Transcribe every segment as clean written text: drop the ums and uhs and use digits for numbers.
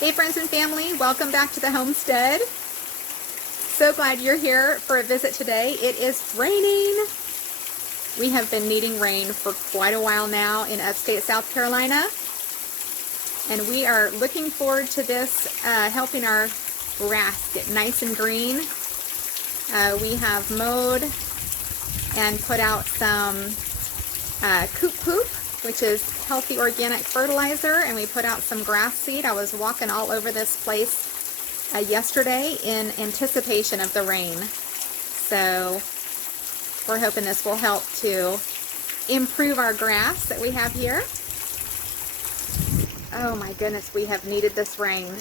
Hey friends and family, welcome back to the homestead. So glad you're here for a visit today. It is raining. We have been needing rain for quite a while now in upstate South Carolina. And we are looking forward to this helping our grass get nice and green. We have mowed and put out some coop poop, which is healthy organic fertilizer, and we put out some grass seed. I was walking all over this place yesterday in anticipation of the rain. So we're hoping this will help to improve our grass that we have here. Oh my goodness, we have needed this rain.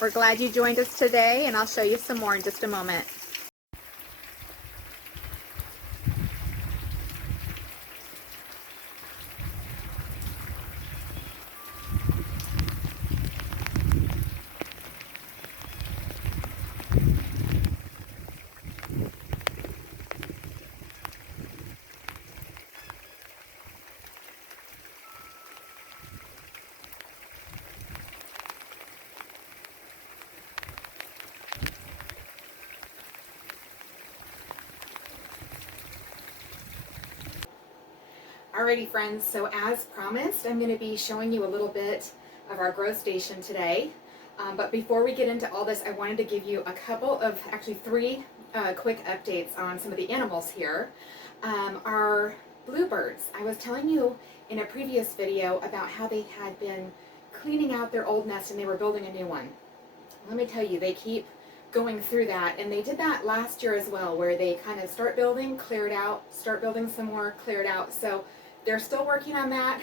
We're glad you joined us today, and I'll show you some more in just a moment. Alrighty friends, so as promised, I'm going to be showing you a little bit of our grow station today. But before we get into all this, I wanted to give you a couple of, actually three quick updates on some of the animals here. Our bluebirds, I was telling you in a previous video about how they had been cleaning out their old nest and they were building a new one. Let me tell you, they keep going through that, and they did that last year as well, where they kind of start building, clear it out, start building some more, clear it out. So they're still working on that.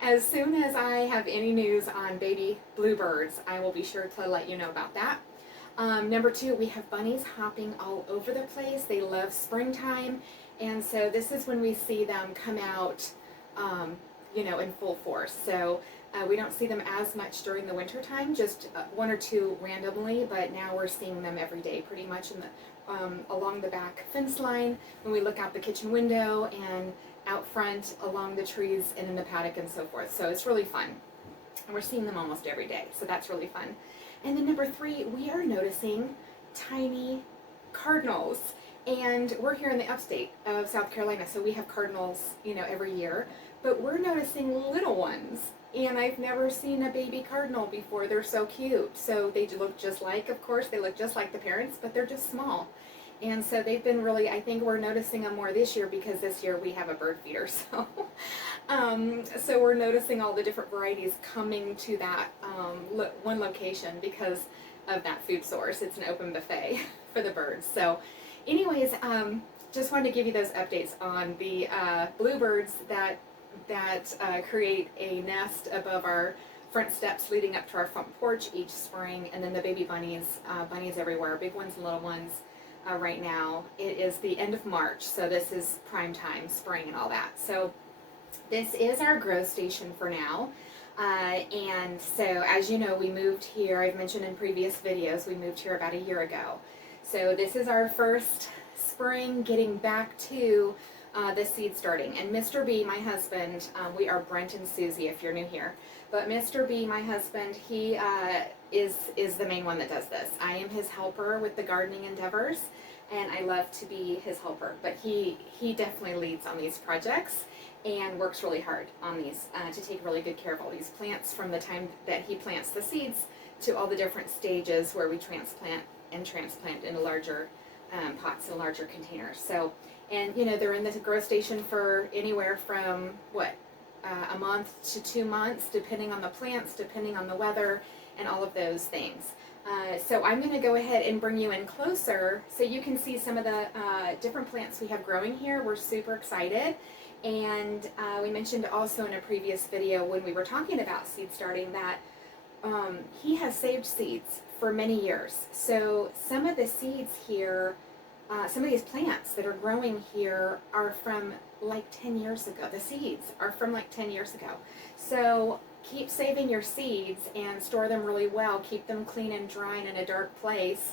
As soon as I have any news on baby bluebirds, I will be sure to let you know about that. Number two, we have bunnies hopping all over the place. They love springtime, and so this is when we see them come out, in full force. So we don't see them as much during the winter time, just one or two randomly, but now we're seeing them every day pretty much in the, along the back fence line, when we look out the kitchen window, and out front along the trees and in the paddock and so forth. So it's really fun. And we're seeing them almost every day, so that's really fun. And then number three, we are noticing tiny cardinals. And we're here in the upstate of South Carolina, so we have cardinals, every year. But we're noticing little ones. And I've never seen a baby cardinal before. They're so cute. So they look just like, of course, they look just like the parents, but they're just small. And so they've been really, I think we're noticing them more this year because this year we have a bird feeder. So so we're noticing all the different varieties coming to that one location because of that food source. It's an open buffet for the birds. So anyways, just wanted to give you those updates on the bluebirds that create a nest above our front steps leading up to our front porch each spring, and then the baby bunnies, bunnies everywhere, big ones and little ones. Right now it is the end of March, so this is prime time, spring and all that. So this is our grow station for now, and so as you know, we moved here. I've mentioned in previous videos we moved here about a year ago. So this is our first spring getting back to the seed starting. And Mr. B, my husband, we are Brent and Susie if you're new here, but Mr. B, my husband, he is the main one that does this. I am his helper with the gardening endeavors, and I love to be his helper, but he definitely leads on these projects and works really hard on these to take really good care of all these plants, from the time that he plants the seeds to all the different stages where we transplant into larger pots and larger containers. So, and they're in the grow station for anywhere from a month to 2 months, depending on the plants, depending on the weather, and all of those things. So I'm going to go ahead and bring you in closer so you can see some of the different plants we have growing here. We're super excited. And we mentioned also in a previous video when we were talking about seed starting that he has saved seeds for many years. So some of the seeds here, some of these plants that are growing here are from like 10 years ago. The seeds are from like 10 years ago. So keep saving your seeds and store them really well. Keep them clean and dry and in a dark place,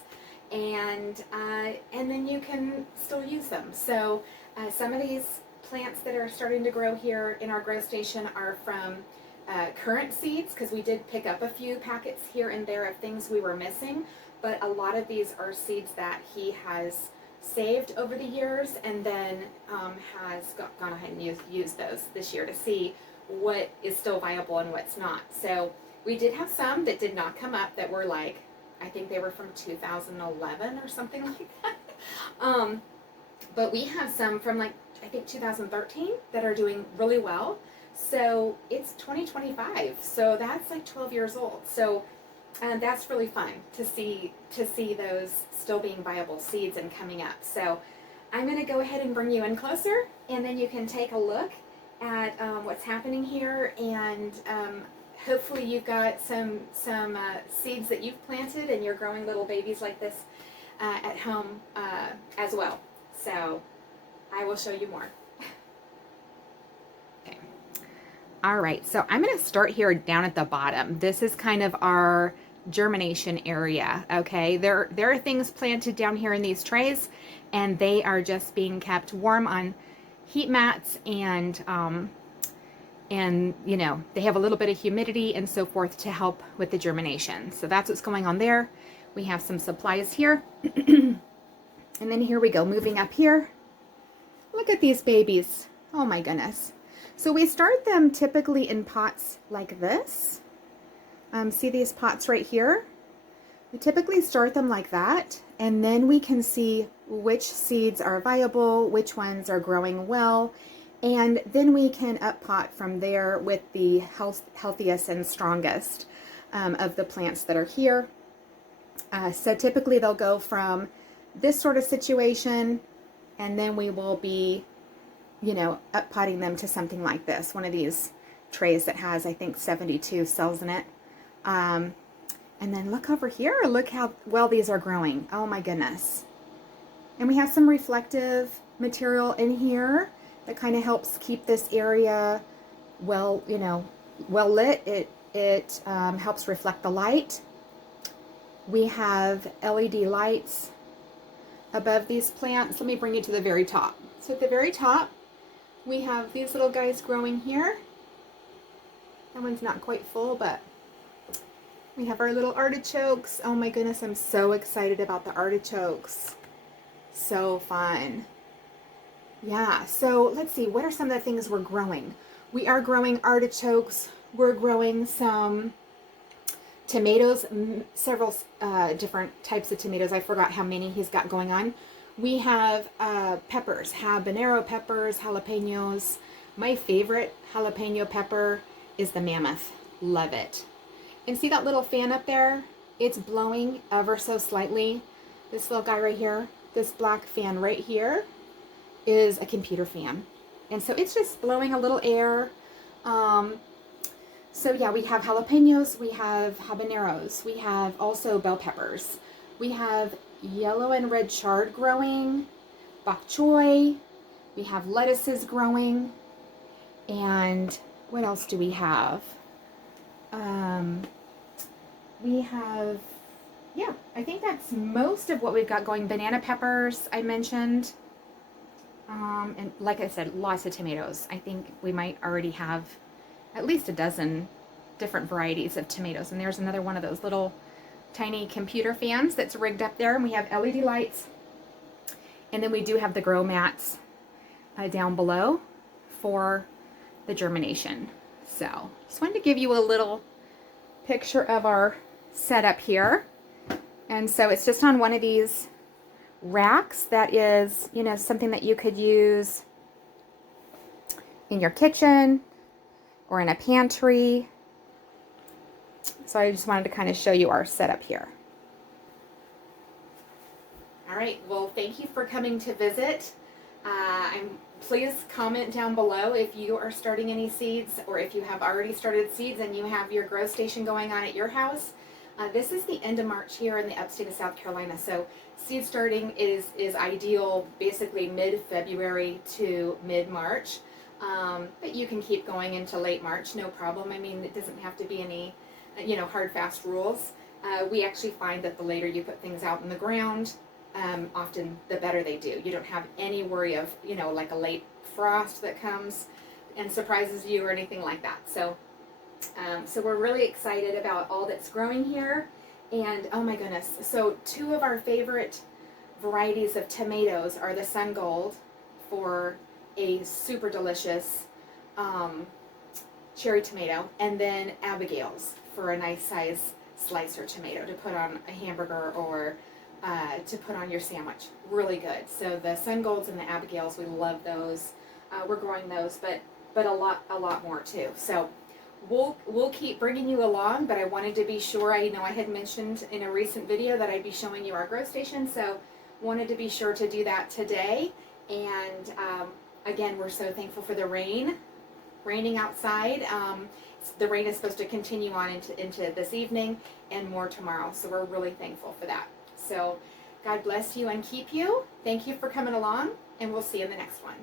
and then you can still use them. So some of these plants that are starting to grow here in our grow station are from current seeds, because we did pick up a few packets here and there of things we were missing, but a lot of these are seeds that he has saved over the years, and then has gone ahead and used those this year to see what is still viable and what's not. So we did have some that did not come up that were like, I think they were from 2011 or something like that. But we have some from like, I think 2013 that are doing really well. So it's 2025. So that's like 12 years old. So that's really fun to see those still being viable seeds and coming up. So I'm going to go ahead and bring you in closer, and then you can take a look at what's happening here, and hopefully you've got some seeds that you've planted and you're growing little babies like this at home as well. So I will show you more. Okay. All right, so I'm going to start here down at the bottom. This is kind of our germination area. Okay, there are things planted down here in these trays, and they are just being kept warm on heat mats, and you know, they have a little bit of humidity and so forth to help with the germination. So that's what's going on there. We have some supplies here. And then here we go, moving up here. Look at these babies. Oh my goodness. So we start them typically in pots like this. See these pots right here? We typically start them like that, and then we can see which seeds are viable, which ones are growing well, and then we can up pot from there with the healthiest and strongest of the plants that are here. So typically they'll go from this sort of situation, and then we will be, you know, up potting them to something like this, one of these trays that has, I think, 72 cells in it. And then look over here, look how well these are growing. Oh my goodness. And we have some reflective material in here that kind of helps keep this area well, you know, well lit. It helps reflect the light. We have LED lights above these plants. Let me bring you to the very top. So at the very top, we have these little guys growing here. That one's not quite full, but we have our little artichokes. Oh my goodness, I'm so excited about the artichokes. So fun. Yeah, so let's see, what are some of the things we're growing? We are growing artichokes. We're growing some tomatoes, several different types of tomatoes. I forgot how many he's got going on. We have peppers, habanero peppers, jalapenos. My favorite jalapeno pepper is the mammoth. Love it. And see that little fan up there? It's blowing ever so slightly. This little guy right here, this black fan right here is a computer fan. And so it's just blowing a little air. So yeah, we have jalapenos, we have habaneros, we have also bell peppers. We have yellow and red chard growing, bok choy, we have lettuces growing, and what else do we have? We have, yeah, I think that's most of what we've got going. Banana peppers, I mentioned. And like I said, lots of tomatoes. I think we might already have at least a dozen different varieties of tomatoes. And there's another one of those little tiny computer fans that's rigged up there. And we have LED lights. And then we do have the grow mats down below for the germination. So just wanted to give you a little picture of our setup here. And so it's just on one of these racks that is, you know, something that you could use in your kitchen or in a pantry. So I just wanted to kind of show you our setup here. All right, well, thank you for coming to visit. Please comment down below if you are starting any seeds, or if you have already started seeds and you have your grow station going on at your house. This is the end of March here in the upstate of South Carolina, so seed starting is ideal basically mid-February to mid-March, but you can keep going into late March, no problem. I mean, it doesn't have to be any, you know, hard, fast rules. We actually find that the later you put things out in the ground, often the better they do. You don't have any worry of, you know, like a late frost that comes and surprises you or anything like that. So So we're really excited about all that's growing here. And oh my goodness, so two of our favorite varieties of tomatoes are the Sun Gold for a super delicious cherry tomato, and then Abigail's for a nice size slicer tomato to put on a hamburger or to put on your sandwich. Really good. So the Sun Golds and the Abigail's, we love those. We're growing those, but a lot more too. So we'll keep bringing you along, but I wanted to be sure. I know I had mentioned in a recent video that I'd be showing you our growth station, so wanted to be sure to do that today. And again, we're so thankful for the raining outside. The rain is supposed to continue on into this evening and more tomorrow, so we're really thankful for that. So God bless you and keep you. Thank you for coming along, and we'll see you in the next one.